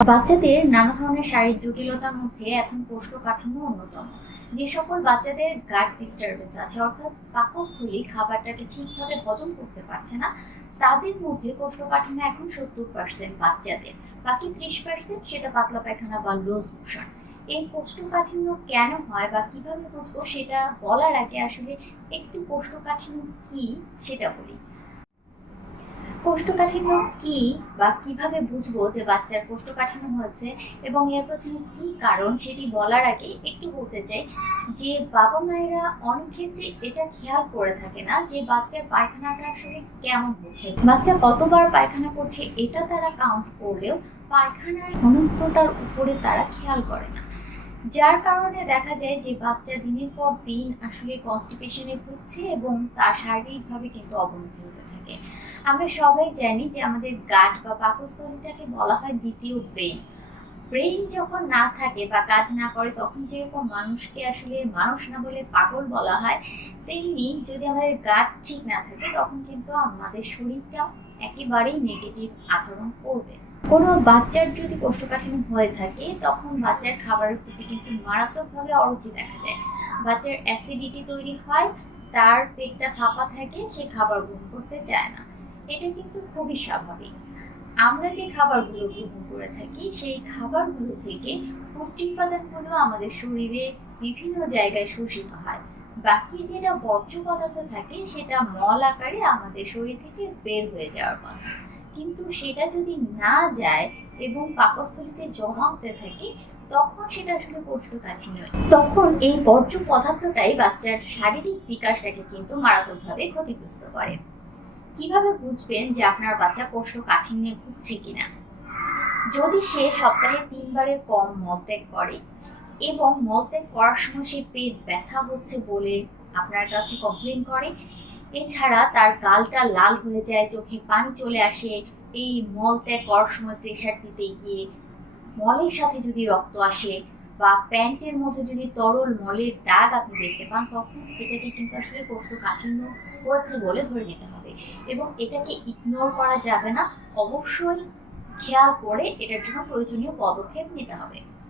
বাচ্চাদের নানা ধরনের শারীরিক জটিলতার মধ্যে এখন কোষ্ঠকাঠিন্য অন্যতম। যে সকল বাচ্চাদের গাট ডিস্টারবেন্স আছে, অর্থাৎ পাকস্থলী খাবারটাকে ঠিকভাবে হজম করতে পারছে না, তাদের মধ্যে কোষ্ঠকাঠিন্য এখন সত্তর পার্সেন্ট বাচ্চাদের, বাকি ত্রিশ পার্সেন্ট সেটা পাতলা পায়খানা বা লোজ মোশন এই কোষ্ঠকাঠিন্য কেন হয় বা কীভাবে বুঝব সেটা বলার আগে আসলে একটু কোষ্ঠকাঠিন্য কি সেটা বলি। কোষ্ঠকাঠিন্য কি বা কীভাবে বুঝব যে বাচ্চার কোষ্ঠকাঠিন্য হয়েছে এবং এর পেছনে কি কারণ সেটি বলার আগে একটু বলতে চাই যে বাবা মায়েরা অনেক ক্ষেত্রে এটা খেয়াল করে থাকে না যে বাচ্চার পায়খানাটা আসলে কেমন হচ্ছে। বাচ্চা কতবার পায়খানা করছে এটা তারা কাউন্ট করলেও পায়খানার ঘনত্বটার উপরে তারা খেয়াল করে না। যার কারণে দেখা যায় যে বাচ্চা দিনের পর দিন আসলে কনস্টিপেশনে ভুগছে এবং তার শারীরিকভাবে কিন্তু অবনতি হতে থাকে। আমরা সবাই জানি যে আমাদের গাট বা পাকস্থলীটাকে বলা হয় দ্বিতীয় ব্রেন ব্রেন যখন না থাকে বা কাজ না করে, তখন যেরকম মানুষকে আসলে মানুষ না বলে পাগল বলা হয়, তেমনি যদি আমাদের গাট ঠিক না থাকে, তখন কিন্তু আমাদের শরীরটাও একেবারেই নেগেটিভ আচরণ করবে। কোনো বাচ্চার যদি কোষ্ঠকাঠিন্য হয়ে থাকে, তখন বাচ্চার খাবারের প্রতি কিন্তু মারাত্মকভাবে অরুচি দেখা যায়। বাচ্চার অ্যাসিডিটি তৈরি হয়, তার পেটটা ফাঁপা থাকে, সে খাবার গ্রহণ করতে চায় না। এটা কিন্তু খুবই স্বাভাবিক। আমরা যে খাবারগুলো গ্রহণ করে থাকি, সেই খাবারগুলো থেকে পুষ্টি উপাদানগুলো আমাদের শরীরে বিভিন্ন জায়গায় শোষিত হয়। বাকি যেটা বর্জ্য পদার্থ থাকে, সেটা মল আকারে আমাদের শরীর থেকে বের হয়ে যাওয়ার কথা। কিন্তু সেটা যদি না যায় এবং পাকস্থলীতে জমা হতে থাকে, তখন সেটা আসলে কোষ্ঠকাঠিন্য। তখন এই বর্জ্য পদার্থটাই বাচ্চার শারীরিক বিকাশটাকে কিন্তু মারাত্মকভাবে ক্ষতিগ্রস্ত করে। কীভাবে বুঝবেন যে আপনার বাচ্চা কোষ্ঠকাঠিন্যে ভুগছে কিনা? যদি সে সপ্তাহে তিনবারের কম মলত্যাগ করে এবং মলত্যাগ করার সময় সে পেট ব্যথা হচ্ছে বলে আপনার কাছে কমপ্লেন করে এছাড়া তার গালটা লাল হয়ে যায়, চোখে পানি চলে আসে, এই মল ত্যাগ করার সময় প্রেশার দিতে গিয়ে মলের সাথে যদি রক্ত আসে বা প্যান্টের মধ্যে যদি তরল মলের দাগ আপনি দেখতে পান, তখন এটাকে কিন্তু আসলে কোষ্ঠকাঠিন্য হয়েছে বলে ধরে নিতে হবে এবং এটাকে ইগনোর করা যাবে না। অবশ্যই খেয়াল করে এটার জন্য প্রয়োজনীয় পদক্ষেপ নিতে হবে।